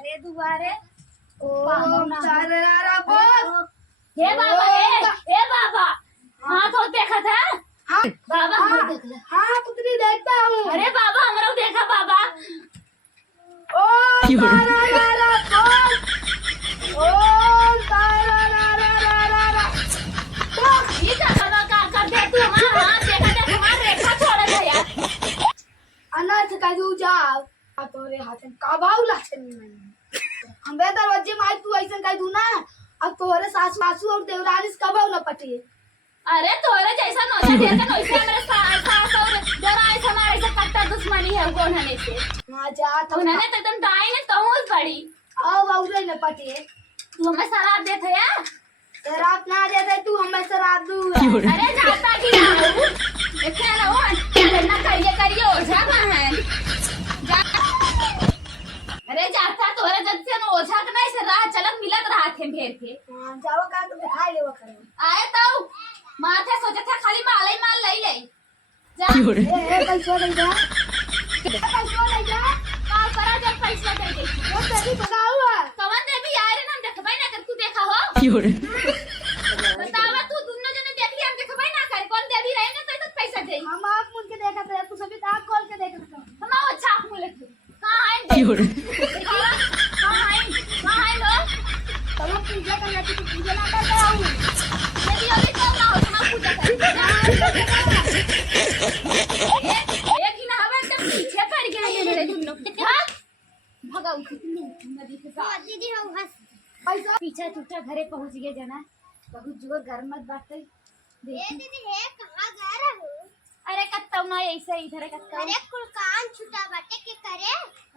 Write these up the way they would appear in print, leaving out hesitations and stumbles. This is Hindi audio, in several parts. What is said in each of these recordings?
अरे दुबारे ओम सारारा बोल। हे बाबा हे बाबा हाथ हो देखा था हाँ बाबा हाँ हमरो देख ले। हाँ पुत्री देखता हूँ। अरे बाबा हमरो देखा बाबा ओम सारारा बोल। ओम सारारा ये का कर दे तू हमारा हाथ देखा दे हमारा रेखा छोड़ दे यार अनर्थ का जो जाओ तोरे हाथन काबाऊ लाछन नहीं हमरे दरवाजे में तू ऐसा कह दू ना अब तोरे सासू सासू और देवरानी काबाऊ न पटे। अरे तोरे जैसा नौसा देखा नौसा मेरे सास और जरा ऐसा हमारे से कट्टर दुश्मनी है कौन हने से हाँ जा तो उन्होंने तो एकदम दाई ने कहूँ बड़ी अब औरे न पटे। तू हमें शराब देते है शराब ना देते तू हमें शराब दू। अरे जाता कि ना देखा ना वो ना करिए ओझा कहाँ है अरे जाता तोरे जब से ओझा के नहीं से राह चलत मिलत रहा थे फेर के जाओ का तो दिखाई लेवा करे आए तो माथे सोचे था खाली माल ले जा ए पैसा दे जा पैसा दे जा का करा जब पैसा दे दे वो तेरी बताओ कवन देवी यार हम देखबे ना कर तू देखा हो बतावा तू दोनों जने देख लिया हम देखबे ना कर कौन देवी रहे ना तो पैसा दे हम आप मुन के देखत रहे तू सभी आँख खोल के देखत रहो। हम वो छाप मुले कहां है कहां है लो चलो पूजा करना तो पूजा ना कर आऊं देवी अभी तो ना हो हम पूजा कर एक ही ना हवे तो पीछे पड़ गए ये मेरे दोनों हां भगाऊ नदी से का दीदी हम हंस पैसा पीछे टूटा घरे पहुंच गए जना बहुत जोर घर मत बाटे ए दीदी है कहां जा रहा हो। अरे कत्तौ ना ऐसे इधर कत्तौ अरे कुल काम छुटा बाटे के करे।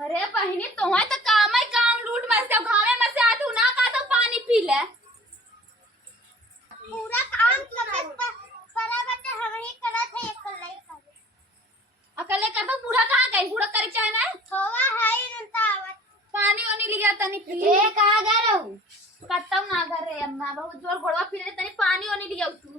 अरे बहनी तुम्हें तो काम है काम लूट मत के घावे में से आतू ना का तो पानी पी ले पूरा काम करत परा बाटे हम ही करत है अकेले कर अकेले कर तो बूढ़ा कहां गई बूढ़ा करे चाहे ना थोवा है नंता आवत पानी ओनी लिया तनी पी ए कहां जा रहा हूं कत्तौ ना घर रे अम्मा बहुत जोर घोड़वा फिरे तनी पानी ओनी लिया तू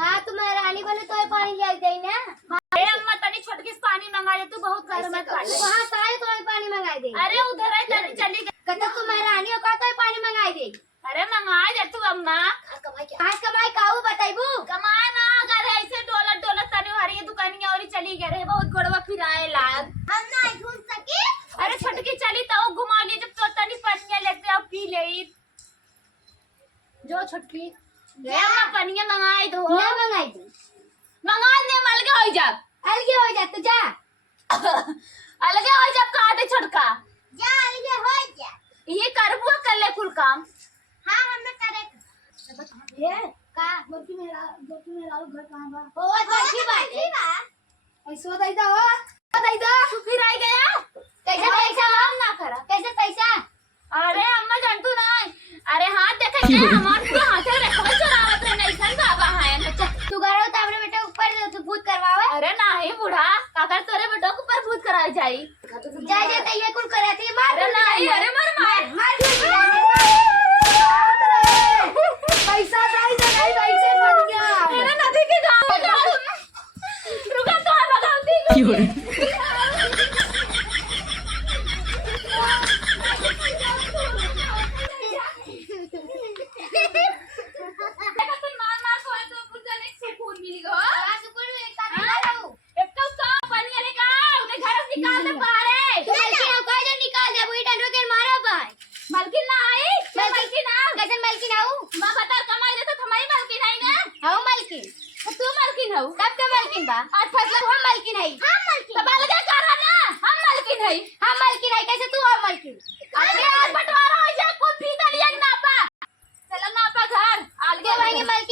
हां तुम्हारी रानी बोले तो पानी ले दे ना। अरे अम्मा तनी छोटकी से पानी मंगा दे तू बहुत घर में काट वहां सारे तो पानी मंगाई दे। अरे उधर है तनी चली गई कत तुम्हारी रानी का तो पानी मंगाई दे। अरे मंगा दे तू अम्मा आज कमाई काऊ बताइबू कमाए ना अगर ऐसे डॉलर तनी हरी दुकानिया और चली गए रे बहुत घोड़वा फिराए लाग हम ना ढूंढ सके। अरे छोटकी चली तो घुमा ली जब तो तनी पनिया लेते अब पी ले जो छोटकी ले अम्मा पनिया मंगाई दो ना मंगाई दे मंगा दे मलगे हो जा अलगे हो जा तू जा अलगे हो जा का दे छोटका जा अलगे हो जा ये करबो कर ले कुल काम हां हम करे ये का गोटी मेरा घर कहां बा ओ अच्छी बात है ऐसो दई दो तू फिर आ गया कैसे पैसा काम ना करा कैसे पैसा। अरे अम्मा जानतू ना अरे हाथ देखे क्या हमार पूरा हाथे रखवे चोरावत है नहीं सन बाबा है तू घर तो अपने बेटे ऊपर तू भूत करवावे। अरे नहीं बूढ़ा काकर तोरे बेटो को पर भूत कराई जाई जा तैये कुल कराती मार। अरे नहीं अरे मार पैसा दई दे नहीं पैसे मत गया अरे नदी के गांव रुका तो भगावती मालकिन